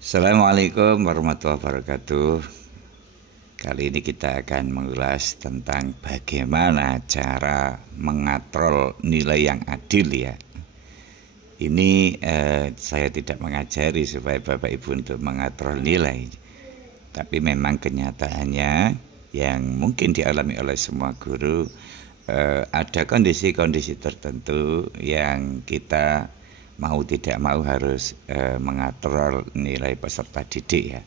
Assalamualaikum warahmatullahi wabarakatuh. Kali ini kita akan mengulas tentang bagaimana cara mengatrol nilai yang adil ya. Ini saya tidak mengajari supaya Bapak Ibu untuk mengatrol nilai, tapi memang kenyataannya yang mungkin dialami oleh semua guru, ada kondisi-kondisi tertentu yang kita mau tidak mau harus mengatrol nilai peserta didik ya.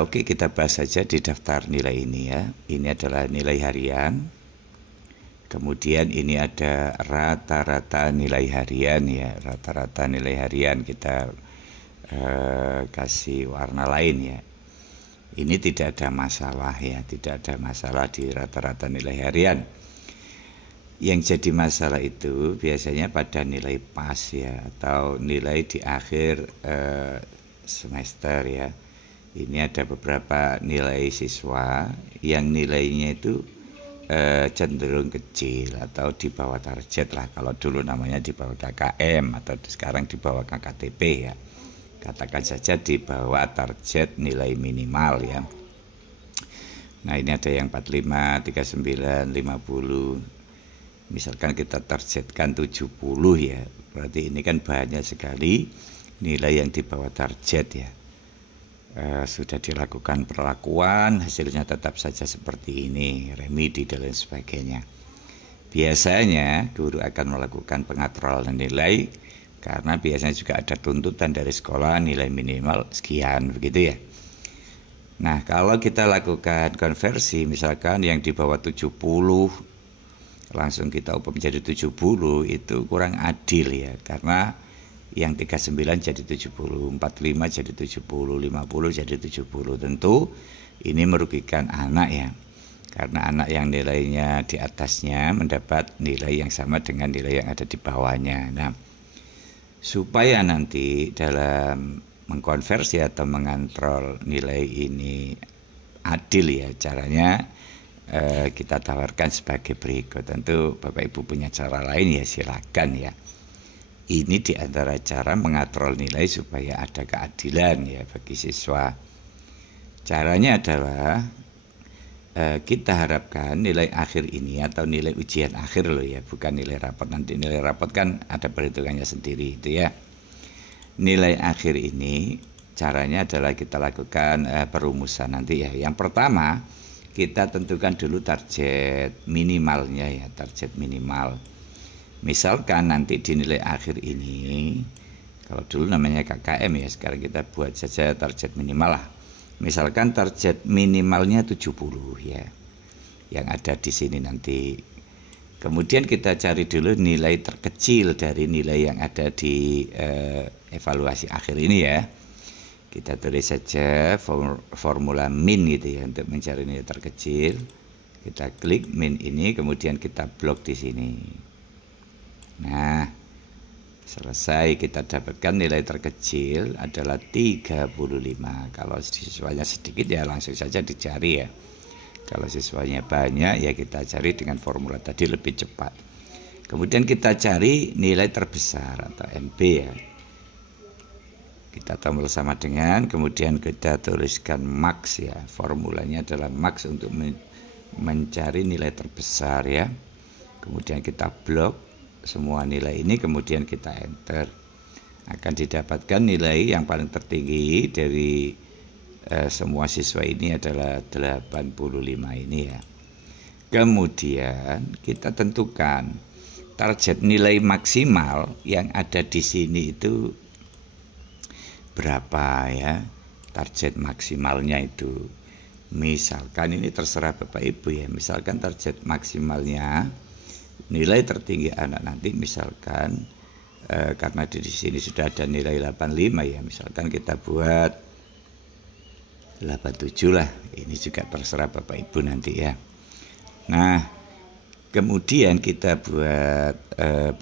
Oke, kita bahas saja di daftar nilai ini ya. Ini adalah nilai harian. Kemudian ini ada rata-rata nilai harian ya. Rata-rata nilai harian kita kasih warna lain ya. Ini tidak ada masalah ya, tidak ada masalah di rata-rata nilai harian. Yang jadi masalah itu biasanya pada nilai pas ya, atau nilai di akhir semester ya. Ini ada beberapa nilai siswa yang nilainya itu cenderung kecil atau di bawah target lah. Kalau dulu namanya di bawah KKM atau sekarang di bawah KKTP ya. Katakan saja di bawah target nilai minimal ya. Nah ini ada yang 45, 39, 50. Misalkan kita targetkan 70 ya, berarti ini kan banyak sekali nilai yang di bawah target ya. Sudah dilakukan perlakuan, hasilnya tetap saja seperti ini, remedi dan lain sebagainya. Biasanya guru akan melakukan pengatrolan nilai karena biasanya juga ada tuntutan dari sekolah nilai minimal sekian begitu ya. Nah kalau kita lakukan konversi misalkan yang di bawah 70 langsung kita ubah menjadi 70, itu kurang adil ya, karena yang 39 jadi 70, 45 jadi 70, 50 jadi 70. Tentu ini merugikan anak ya, karena anak yang nilainya di atasnya mendapat nilai yang sama dengan nilai yang ada di bawahnya. Nah, supaya nanti dalam mengkonversi atau mengontrol nilai ini adil ya, caranya kita tawarkan sebagai berikut. Tentu Bapak Ibu punya cara lain ya, silakan ya. Ini diantara cara mengatrol nilai supaya ada keadilan ya bagi siswa. Caranya adalah kita harapkan nilai akhir ini atau nilai ujian akhir loh ya, bukan nilai rapot. Nanti nilai rapot kan ada perhitungannya sendiri itu ya. Nilai akhir ini caranya adalah kita lakukan perumusan nanti ya. Yang pertama, kita tentukan dulu target minimalnya ya, target minimal. Misalkan nanti di nilai akhir ini, kalau dulu namanya KKM ya, sekarang kita buat saja target minimal lah. Misalkan target minimalnya 70 ya, yang ada di sini nanti. Kemudian kita cari dulu nilai terkecil dari nilai yang ada di evaluasi akhir ini ya. Kita tulis saja formula min gitu ya untuk mencari nilai terkecil. Kita klik min ini, kemudian kita blok di sini. Nah, selesai, kita dapatkan nilai terkecil adalah 35. Kalau siswanya sedikit ya langsung saja dicari ya. Kalau siswanya banyak ya kita cari dengan formula tadi lebih cepat. Kemudian kita cari nilai terbesar atau NB ya. Kita tombol sama dengan, kemudian kita tuliskan max ya. Formulanya adalah max untuk mencari nilai terbesar ya. Kemudian kita blok semua nilai ini, kemudian kita enter. Akan didapatkan nilai yang paling tertinggi dari semua siswa ini adalah 85 ini ya. Kemudian kita tentukan target nilai maksimal yang ada di sini itu berapa ya, target maksimalnya itu. Misalkan ini terserah Bapak Ibu ya, misalkan target maksimalnya nilai tertinggi anak nanti misalkan karena di sini sudah ada nilai 85 ya, misalkan kita buat 87 lah. Ini juga terserah Bapak Ibu nanti ya. Nah, kemudian kita buat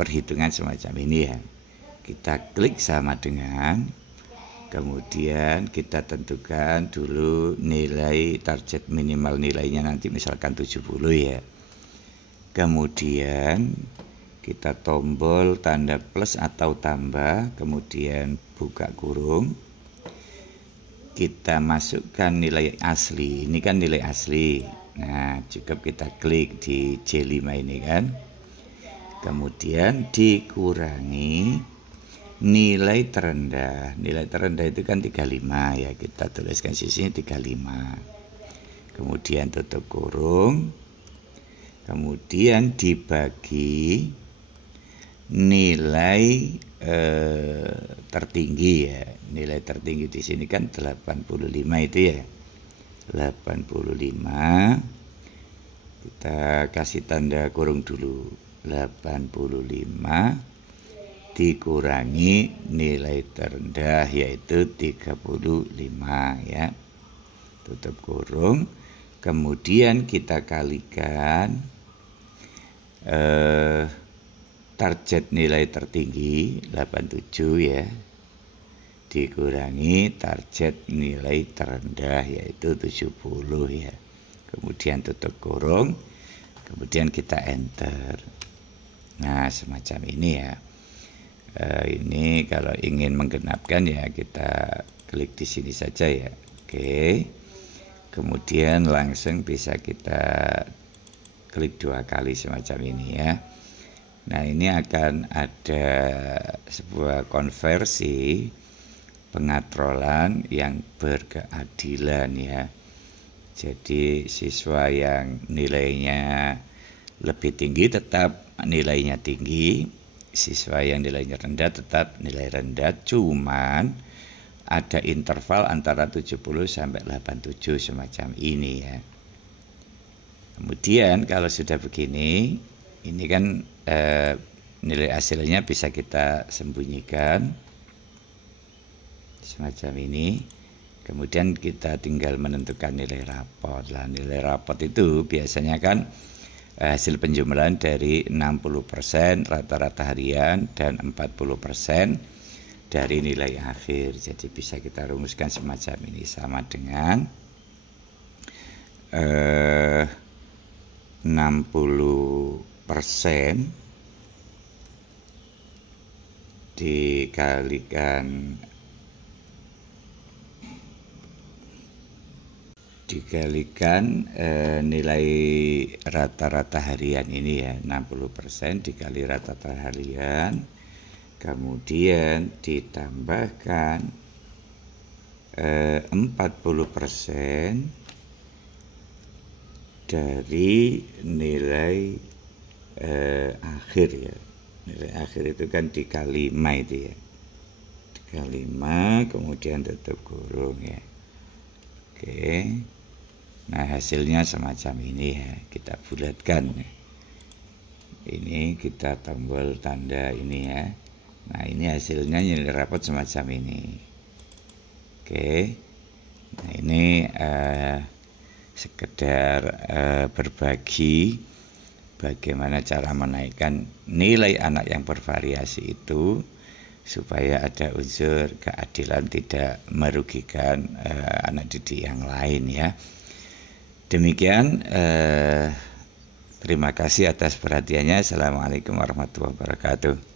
perhitungan semacam ini ya. Kita klik sama dengan, kemudian kita tentukan dulu nilai target minimal nilainya nanti misalkan 70 ya. Kemudian kita tombol tanda plus atau tambah, kemudian buka kurung. kita masukkan nilai asli. Ini kan nilai asli. Nah, cukup kita klik di J5 ini kan. Kemudian dikurangi nilai terendah. Nilai terendah itu kan 35 ya. Kita tuliskan sini 35. Kemudian tutup kurung. Kemudian dibagi nilai tertinggi ya. Nilai tertinggi di sini kan 85 itu ya. 85. Kita kasih tanda kurung dulu. 85 dikurangi nilai terendah yaitu 35 ya. Tutup kurung. Kemudian kita kalikan target nilai tertinggi 87 ya, dikurangi target nilai terendah yaitu 70 ya. Kemudian tutup kurung, kemudian kita enter. Nah, semacam ini ya. Ini kalau ingin menggenapkan ya kita klik di sini saja ya. Oke. Kemudian langsung bisa kita klik 2 kali semacam ini ya. Nah, ini akan ada sebuah konversi pengatrolan yang berkeadilan ya. Jadi siswa yang nilainya lebih tinggi tetap nilainya tinggi, siswa yang nilainya rendah tetap nilai rendah, cuman ada interval antara 70 sampai 87 semacam ini ya. Kemudian kalau sudah begini, ini kan nilai hasilnya bisa kita sembunyikan semacam ini. Kemudian kita tinggal menentukan nilai rapot. Lah, nilai rapot itu biasanya kan hasil penjumlahan dari 60% rata-rata harian dan 40% dari nilai akhir. Jadi bisa kita rumuskan semacam ini, sama dengan 60% dikalikan nilai rata-rata harian ini ya, 60% dikali rata-rata harian, kemudian ditambahkan 40% dari nilai akhir ya. Nilai akhir itu kan dikali 5 itu ya. Dikali 5 kemudian tutup kurung ya. Oke. Nah, hasilnya semacam ini ya. Kita bulatkan. Ini kita tombol tanda ini ya. Nah, ini hasilnya nilai rapot semacam ini. Oke. Nah, ini sekedar berbagi bagaimana cara menaikkan nilai anak yang bervariasi itu supaya ada unsur keadilan, tidak merugikan anak didik yang lain ya. Demikian, terima kasih atas perhatiannya. Assalamualaikum warahmatullahi wabarakatuh.